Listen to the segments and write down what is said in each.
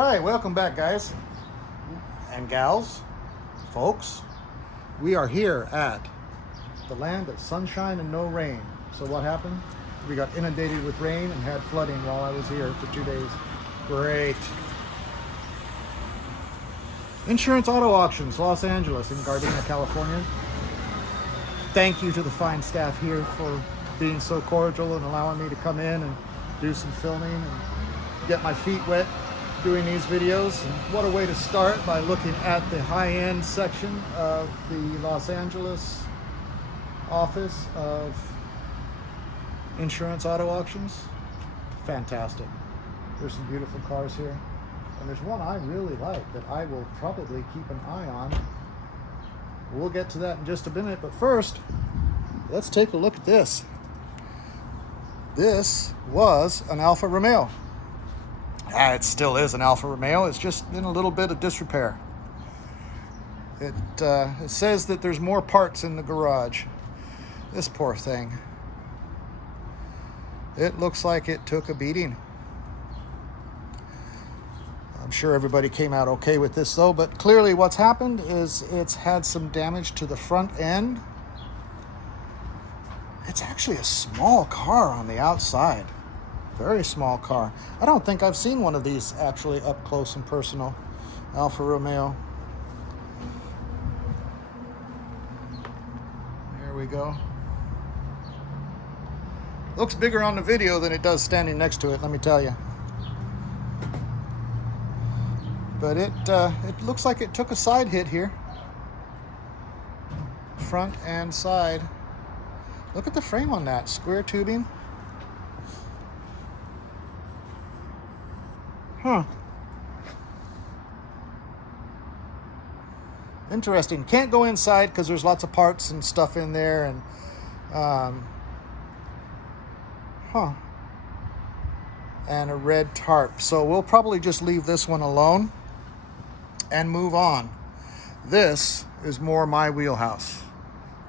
right, welcome back, guys and gals, folks. We are here at the land of sunshine and no rain. So what happened? We got inundated with rain and had flooding while I was here for 2 days. Great. Insurance Auto Auctions, Los Angeles in Gardena, California. Thank you to the fine staff here for being so cordial and allowing me to come in and do some filming and get my feet wet doing these videos. And what a way to start, by looking at the high-end section of the Los Angeles office of Insurance Auto Auctions. Fantastic. There's some beautiful cars here, and there's one I really like that I will probably keep an eye on. We'll get to that in just a minute, but first let's take a look at this. This was an Alfa Romeo. It still is an Alfa Romeo. It's just in a little bit of disrepair. It says that there's more parts in the garage. This poor thing. It looks like it took a beating. I'm sure everybody came out okay with this though, but clearly what's happened is it's had some damage to the front end. It's actually a small car on the outside. Very small car. I don't think I've seen one of these actually up close and personal. Alfa Romeo. There we go. Looks bigger on the video than it does standing next to it, let me tell you. But it looks like it took a side hit here. Front and side. Look at the frame on that. Square tubing. Huh. Interesting. Can't go inside because there's lots of parts and stuff in there, and and a red tarp. So we'll probably just leave this one alone and move on. This is more my wheelhouse.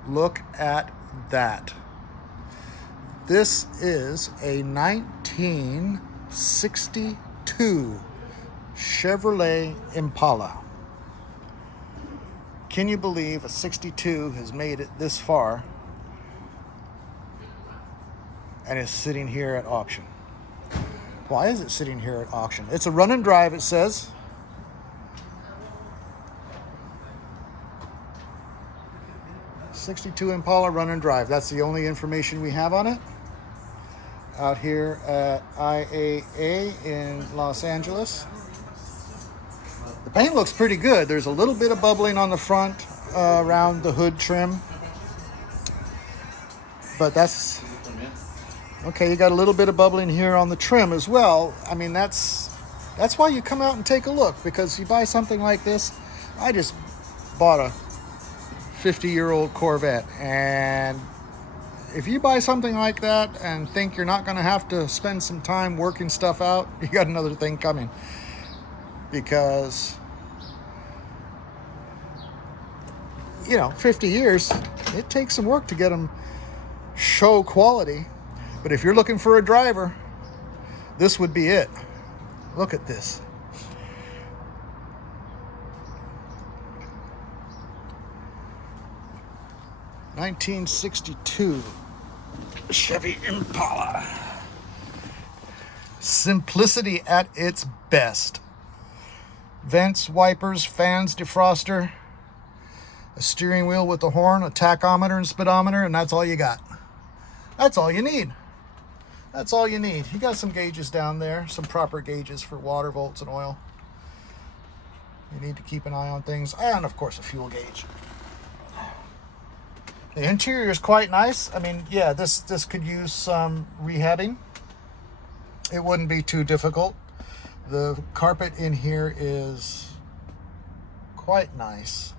Look at that. This is a 1962 Chevrolet Impala. Can you believe a 62 has made it this far and is sitting here at auction? Why is it sitting here at auction? It's a run and drive, it says. '62 Impala run and drive. That's the only information we have on it. Out here at IAA in Los Angeles. The paint looks pretty good. There's a little bit of bubbling on the front around the hood trim. But that's okay. You got a little bit of bubbling here on the trim as well. I mean, that's why you come out and take a look, because you buy something like this. I just bought a 50-year-old Corvette, and if you buy something like that and think you're not going to have to spend some time working stuff out, you got another thing coming. Because, 50 years, it takes some work to get them show quality. But if you're looking for a driver, this would be it. Look at this. '62 Chevy Impala. Simplicity at its best. Vents, wipers, fans, defroster, a steering wheel with a horn, a tachometer and speedometer, and that's all you got. That's all you need. That's all you need. You got some gauges down there, some proper gauges for water, volts, and oil. You need to keep an eye on things, and of course a fuel gauge. The interior is quite nice. I mean, yeah, this could use some rehabbing. It wouldn't be too difficult. The carpet in here is quite nice.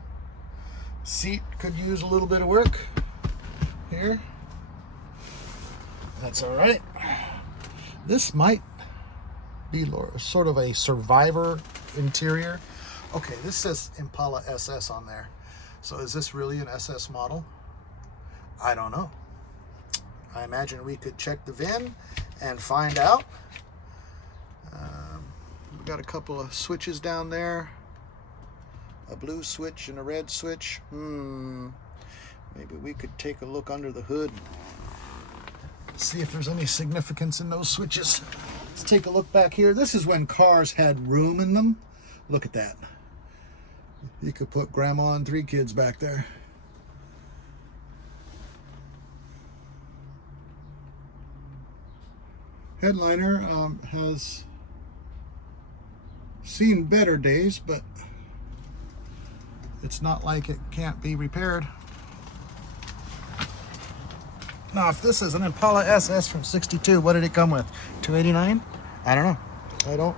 Seat could use a little bit of work here. That's all right. This might be sort of a survivor interior. Okay, this says Impala SS on there. So is this really an SS model? I don't know. I imagine we could check the VIN and find out. Got a couple of switches down there. A blue switch and a red switch. Maybe we could take a look under the hood. See if there's any significance in those switches. Let's take a look back here. This is when cars had room in them. Look at that. You could put grandma and 3 kids back there. Headliner has seen better days, but it's not like it can't be repaired. Now, if this is an Impala SS from '62, what did it come with? $289? I don't know.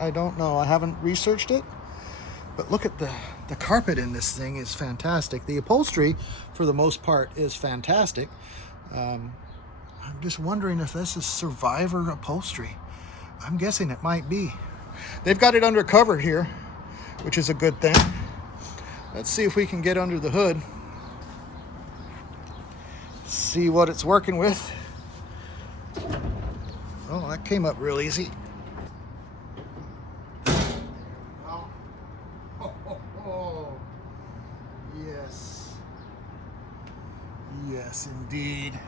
I don't know. I haven't researched it. But look at the carpet in this thing is fantastic. The upholstery, for the most part, is fantastic. I'm just wondering if this is Survivor upholstery. I'm guessing it might be. They've got it under cover here, which is a good thing. Let's see if we can get under the hood. See what it's working with. Oh, that came up real easy. Oh. Yes. Yes, indeed.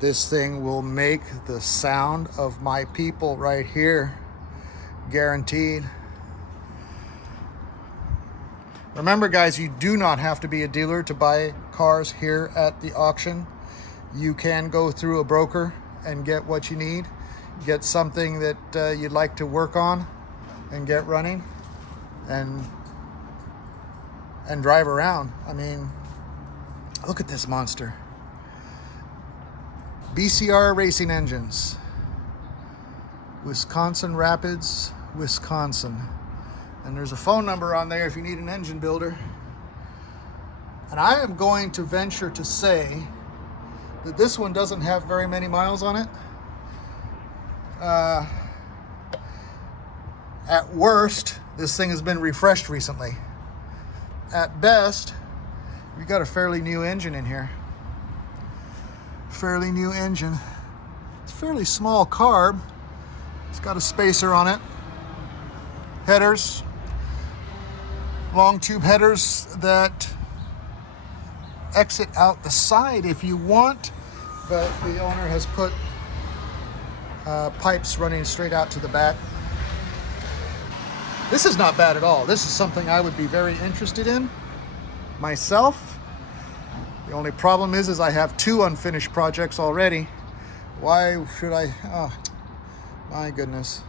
This thing will make the sound of my people right here. Guaranteed. Remember, guys, you do not have to be a dealer to buy cars here at the auction. You can go through a broker and get what you need. Get something that you'd like to work on and get running and drive around. I mean, look at this monster. BCR Racing Engines, Wisconsin Rapids, Wisconsin. And there's a phone number on there if you need an engine builder. And I am going to venture to say that this one doesn't have very many miles on it. At worst, this thing has been refreshed recently. At best, we got a fairly new engine in here. Fairly new engine. It's a fairly small carb. It's got a spacer on it. Headers. Long tube headers that exit out the side if you want, but the owner has put pipes running straight out to the back. This is not bad at all. This is something I would be very interested in myself. The only problem is I have 2 unfinished projects already. Why should I? Oh, my goodness.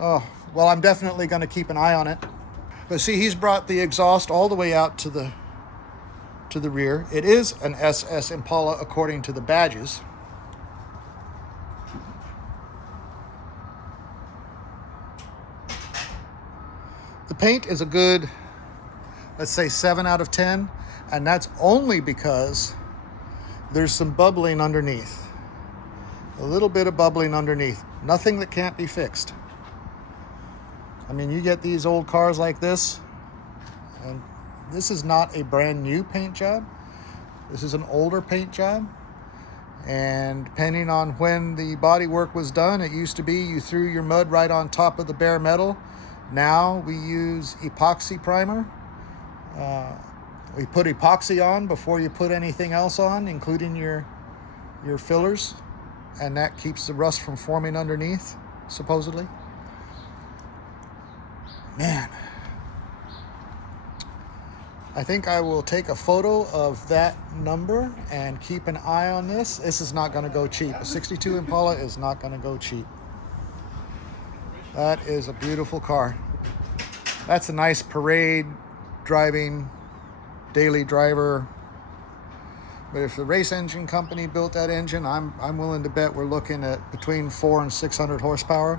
Oh, well, I'm definitely going to keep an eye on it. But see, he's brought the exhaust all the way out to the rear. It is an SS Impala according to the badges. The paint is a good, let's say 7 out of 10, and that's only because there's some bubbling underneath. A little bit of bubbling underneath. Nothing that can't be fixed. I mean, you get these old cars like this, and this is not a brand new paint job. This is an older paint job. And depending on when the body work was done, it used to be you threw your mud right on top of the bare metal. Now we use epoxy primer. We put epoxy on before you put anything else on, including your fillers. And that keeps the rust from forming underneath, supposedly. Man, I think I will take a photo of that number and keep an eye on this. This is not going to go cheap. A 62 Impala is not going to go cheap. That is a beautiful car. That's a nice parade driving, daily driver. But if the race engine company built that engine, I'm willing to bet we're looking at between 400 and 600 horsepower.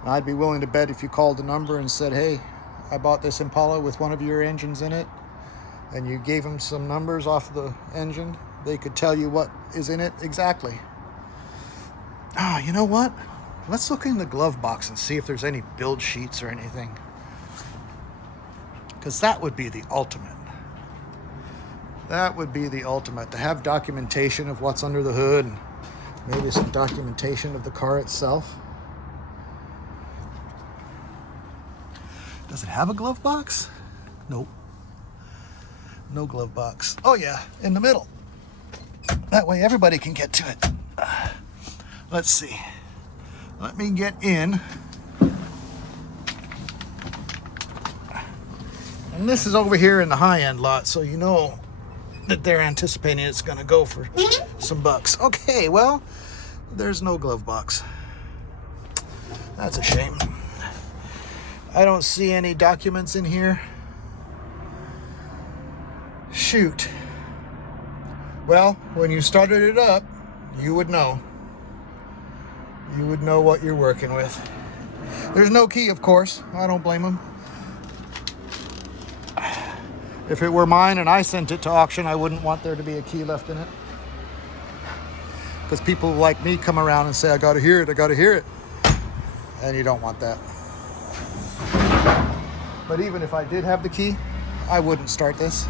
And I'd be willing to bet if you called the number and said, hey, I bought this Impala with one of your engines in it, and you gave them some numbers off the engine, they could tell you what is in it exactly. Ah, you know what? Let's look in the glove box and see if there's any build sheets or anything. Because that would be the ultimate. That would be the ultimate, to have documentation of what's under the hood and Maybe some documentation of the car itself. Does it have a glove box? Nope. No glove box. Oh yeah, in the middle. That way everybody can get to it. Let's see. Let me get in. And this is over here in the high-end lot, so you know that they're anticipating it's going to go for some bucks. Okay, well, there's no glove box. That's a shame. I don't see any documents in here. Shoot. Well, when you started it up, you would know. You would know what you're working with. There's no key, of course. I don't blame them. If it were mine and I sent it to auction, I wouldn't want there to be a key left in it. Because people like me come around and say, I gotta hear it, I gotta hear it. And you don't want that. But even if I did have the key, I wouldn't start this.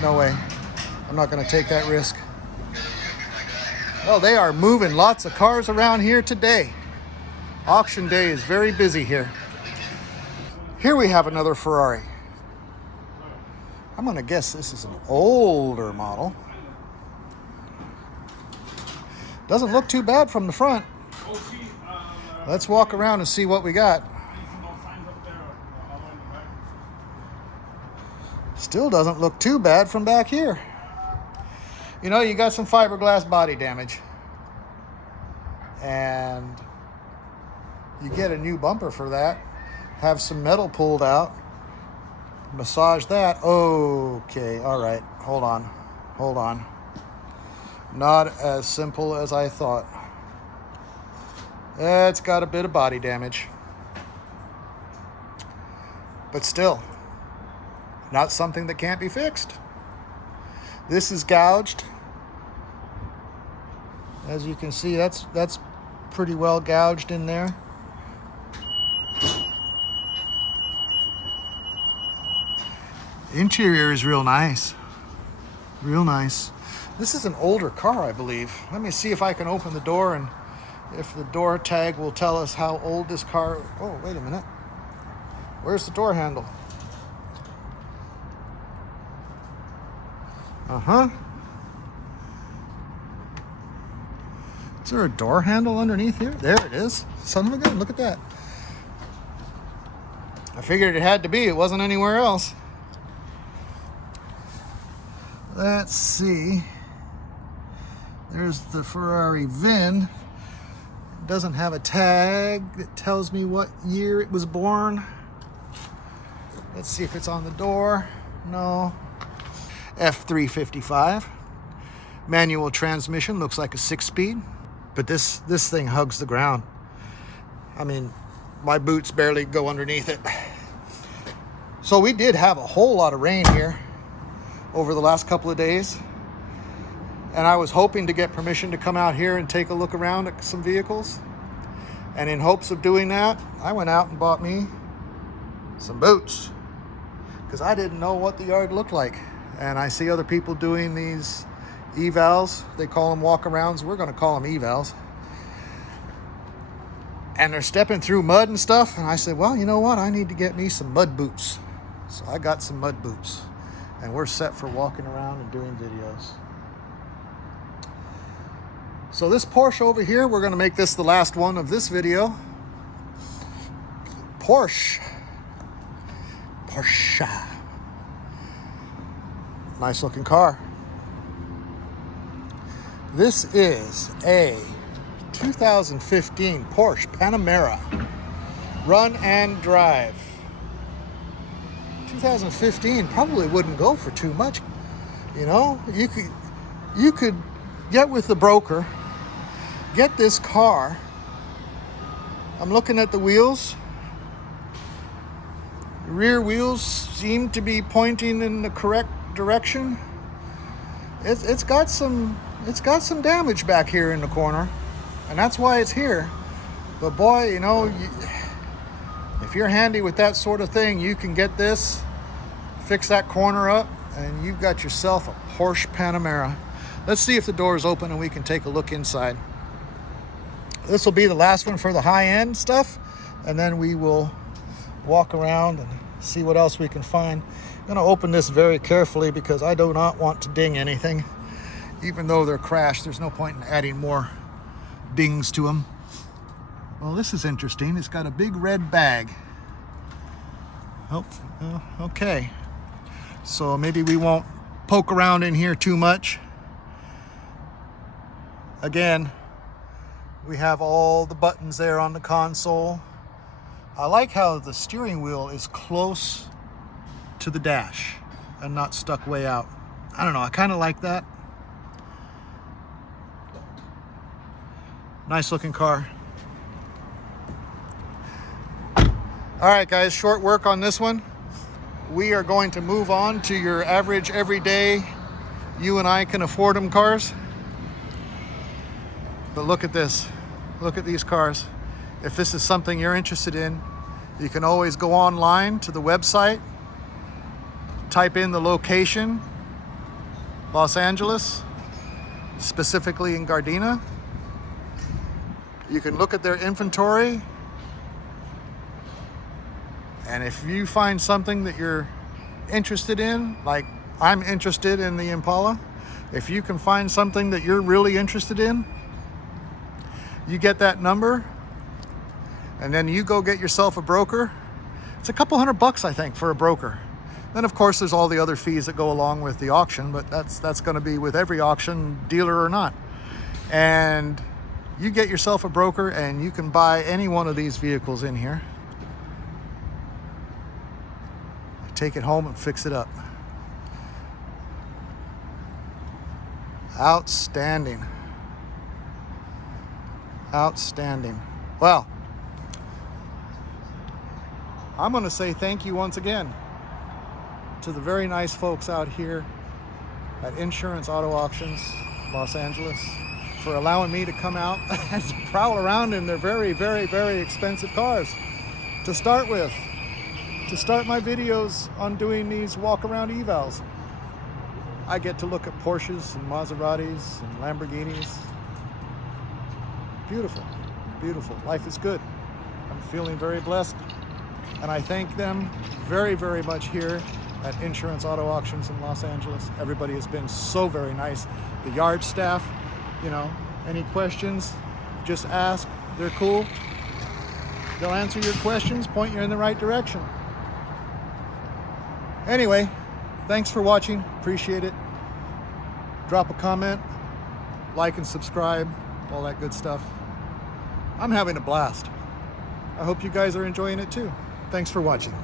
No way. I'm not gonna take that risk. Well, they are moving lots of cars around here today. Auction day is very busy here. Here we have another Ferrari. I'm gonna guess this is an older model. Doesn't look too bad from the front. Let's walk around and see what we got. Still doesn't look too bad from back here. You know, you got some fiberglass body damage. And you get a new bumper for that. Have some metal pulled out. Massage that. Okay, all right. Hold on. Not as simple as I thought. It's got a bit of body damage. But still, not something that can't be fixed. This is gouged. As you can see, that's pretty well gouged in there. Interior is real nice. Real nice. This is an older car, I believe. Let me see if I can open the door and if the door tag will tell us how old this car... Oh, wait a minute. Where's the door handle? Uh-huh. Is there a door handle underneath here? There it is. Son of a gun, look at that. I figured it had to be. It wasn't anywhere else. Let's see. There's the Ferrari VIN. It doesn't have a tag that tells me what year it was born. Let's see if it's on the door. No. F355. Manual transmission, looks like a 6-speed. But this thing hugs the ground. I mean, my boots barely go underneath it. So we did have a whole lot of rain here over the last couple of days. And I was hoping to get permission to come out here and take a look around at some vehicles. And in hopes of doing that, I went out and bought me some boots. Because I didn't know what the yard looked like. And I see other people doing these evals. They call them walkarounds. We're going to call them evals. And they're stepping through mud and stuff. And I said, well, you know what? I need to get me some mud boots. So I got some mud boots. And we're set for walking around and doing videos. So this Porsche over here, we're going to make this the last one of this video. Porsche. Nice looking car. This is a 2015 Porsche Panamera. Run and drive. 2015 probably wouldn't go for too much. You know, you could get with the broker, get this car. I'm looking at the wheels. The rear wheels seem to be pointing in the correct direction. It's got some damage back here in the corner, and that's why it's here. But boy, you know, if you're handy with that sort of thing, you can get this, fix that corner up, and you've got yourself a Porsche Panamera. Let's see if the door is open and we can take a look inside. this will be the last one for the high-end stuff, and then we will walk around and see what else we can find. I'm going to open this very carefully because I do not want to ding anything. Even though they're crashed, there's no point in adding more dings to them. Well, this is interesting. It's got a big red bag. Oh, okay. So maybe we won't poke around in here too much. Again, we have all the buttons there on the console. I like how the steering wheel is close to the dash and not stuck way out. I don't know, I kind of like that. Nice looking car. All right, guys, short work on this one. We are going to move on to your average, everyday, you and I can afford them cars. But look at this. Look at these cars. If this is something you're interested in, you can always go online to the website, type in the location, Los Angeles, specifically in Gardena. You can look at their inventory, and if you find something that you're interested in, like I'm interested in the Impala, if you can find something that you're really interested in, you get that number, and then you go get yourself a broker. It's a couple $100, I think, for a broker. Then of course there's all the other fees that go along with the auction, but that's going to be with every auction, dealer or not. And you get yourself a broker and you can buy any one of these vehicles in here. Take it home and fix it up. Outstanding. Outstanding. Well, I'm going to say thank you once again to the very nice folks out here at Insurance Auto Auctions, Los Angeles, for allowing me to come out and prowl around in their very, very, very expensive cars to start with, to start my videos on doing these walk-around evals. I get to look at Porsches and Maseratis and Lamborghinis. Beautiful, beautiful. Life is good. I'm feeling very blessed, and I thank them very, very much here at Insurance Auto Auctions in Los Angeles. Everybody has been so very nice. The yard staff, you know, any questions, just ask. They're cool. They'll answer your questions, point you in the right direction. Anyway, thanks for watching. Appreciate it. Drop a comment, like and subscribe, all that good stuff. I'm having a blast. I hope you guys are enjoying it too. Thanks for watching.